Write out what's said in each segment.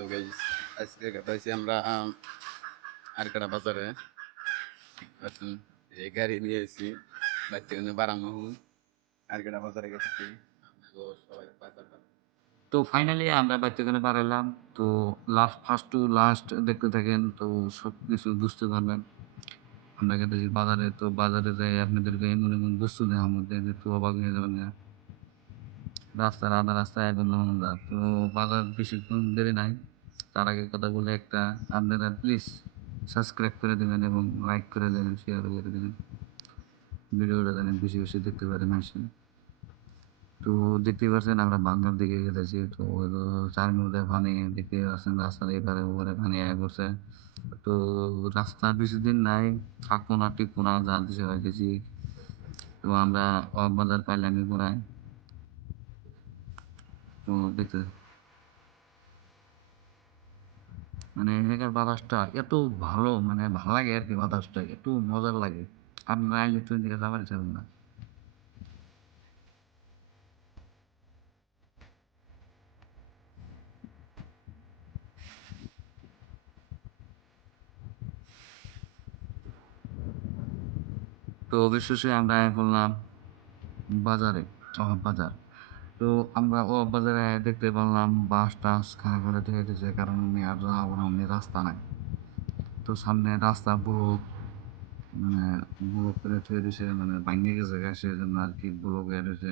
তো গাইস আজকে কথা হয়েছে আমরা আরকাটা বাজারে এখন এই গাড়ি নিয়ে এসেছি বাচ্চা কিন্তু বাড়ানো আরকাটা বাজারে গেছি তো সবাই বাজার তো ফাইনালি আমরা বাচ্চাখানে পাঠালাম। তো ফার্স্ট টু লাস্ট দেখতে থাকেন। তো সবকিছু বুঝতে পারবেন। আমরা গেতেছি বাজারে। তো বাজারে যাই আপনাদেরকে এমন এমন বস্তু দেখার মধ্যে যে একটু অবাক হয়ে যাবেন গা। রাস্তার আধা রাস্তায় একদম আমরা। তো বাজার বেশিক্ষণ দেরি নাই। তার আগে কথা বলে একটা আপনারা প্লিজ সাবস্ক্রাইব করে দেবেন এবং লাইক করে দেবেন, শেয়ার করে দেবেন। ভিডিওটা যেন বেশি বেশি দেখতে পারেন আসেন। তো দেখতেই পাচ্ছেন আমরা বাংলার দিকে গেতেছি। তো চার মধ্যে পানি দেখতে পাচ্ছেন রাস্তার এপারে ওপারে পানি আয়া পড়ছে। তো রাস্তা বেশি দিন নাই, থাকবো না টিকবো না যা দেশে হইতেছি। তো আমরা বাজার পাইলামই প্রায়। তো দেখতে মানে এখানকার বাতাসটা এত ভালো, মানে ভালো লাগে আর কি, বাতাসটা এত মজার লাগে। আপনারা আইলে তো এদিকে যাবার চাবেন না। তো অবশেষে আমরা আয়া পড়লাম বাজারে, চক বাজার। তো আমরা বাজারে দেখতে পারলাম বাস টাস খাড়া করে থেকে গেছে, কারণ আমি আর যাবো না, অমনি রাস্তা নাই। তো সামনে রাস্তা ব্লক, মানে ব্লক করে থয়ে দিছে, মানে ভাঙে গেছে গা, সেজন্য আর কি ব্লক হয়ে রয়েছে।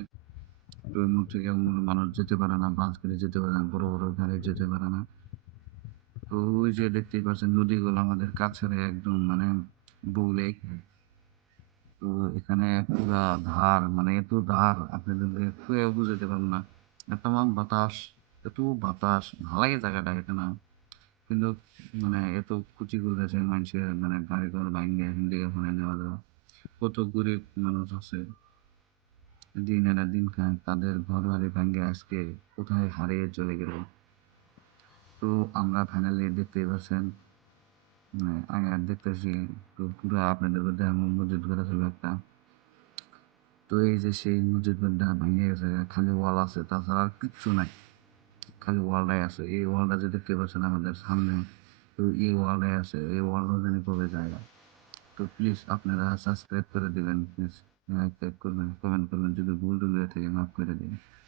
তো ওই মুখ থেকে মানুষ যেতে পারে না, বাস করে যেতে পারে না, বড় বড় গাড়ি যেতে পারে না। তো ওই যে দেখতেই পাচ্ছেন নদীগুলো আমাদের কাছের একদম, মানে বউ। তো এখানে পুরা ধার, মানে এত ধার আপনাদের শুয়ে বুঝাতে পারবো না। এত বাতাস, এত বাতাস, ভালো লাগে জায়গাটা এখানে। কিন্তু মানে এত ক্ষতি করতেছে মানুষের, মানে গাড়ি ঘর ভাঙিয়ে দিকে ফোনে নেওয়া যাওয়া। কত গরিব মানুষ আছে, দিন এনে দিন খায়, তাদের ঘর বাড়ি ভাঙে আজকে কোথায় হারিয়ে চলে গেল। তো আমরা ফাইনালি দেখতেই পাচ্ছেন, মানে আমি আর দেখতেছি। তো পুরো আপনাদের মধ্যে এমন মজুদ করা ছিল একটা। তো এই যে সেই মসজিদটা ভেঙে গেছে, খালি ওয়াল আছে, তাছাড়া আর কিচ্ছু নাই। খালি ওয়ালটাই আছে, এই ওয়ালটা যে দেখতে পাচ্ছেন আমাদের সামনে। তো এই ওয়ালটাই আছে, এই ওয়ালটা জানি কবে জায়গা। তো প্লিজ আপনারা সাবস্ক্রাইব করে দিবেন, প্লিজ লাইক করবেন, কমেন্ট করবেন, যদি ভুল টুল হয়ে থাকে মাফ করে দিন।